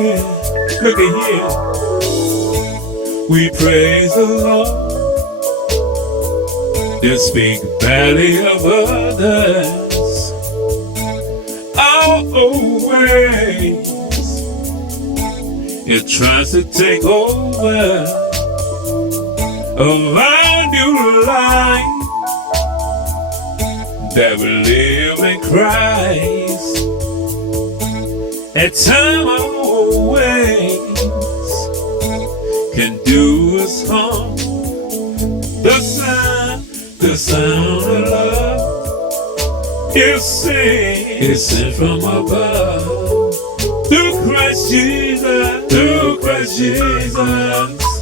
here, look at here. We praise the Lord. You speak badly of others. Our ways. It tries to take over of our new life that we live in Christ. At times our ways can do us harm. The sound of love is sent from above. Through Christ Jesus,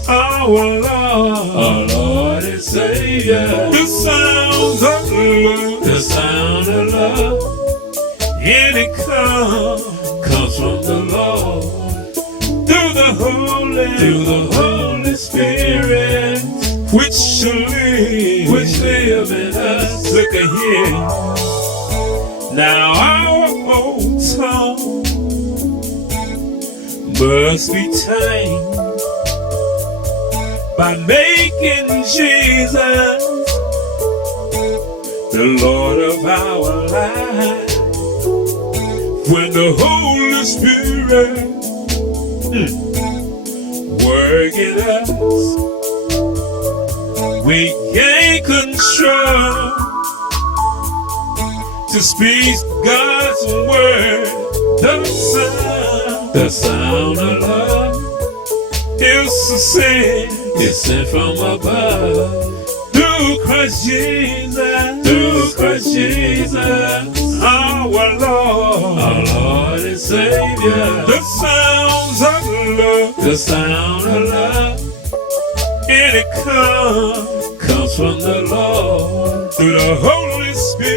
our Lord and Savior. The sound of love, and it comes from the Lord. Through the Holy Spirit, which live in us. Look at here. Now our old tongue must be tamed by making Jesus the Lord of our life. When the Holy Spirit work in us, we gain control to speak God's word. The sound of love is sent from above. Through Christ Jesus, our Lord and Savior. The sound of love, and it comes from the Lord. Through the Holy Spirit,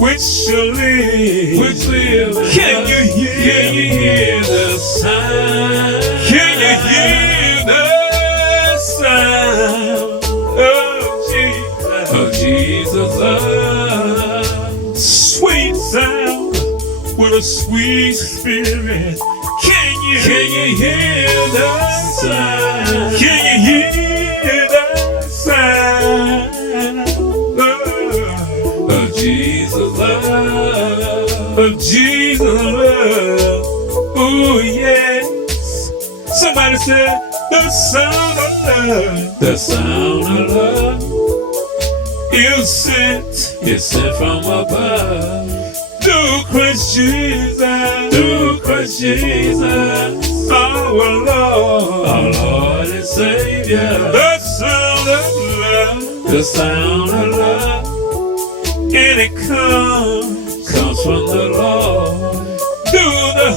which live. Can you hear the sound? Can you hear the sound of Jesus' love? Sweet sound with a sweet spirit. Can you hear the sound? Can you hear the sound of Jesus' love? Of Jesus' love. Oh yes. Somebody said the sound of love. The sound of love is sent from above. Through Christ Jesus, our Lord and Savior. The sound of love, and it comes from the Lord. Through the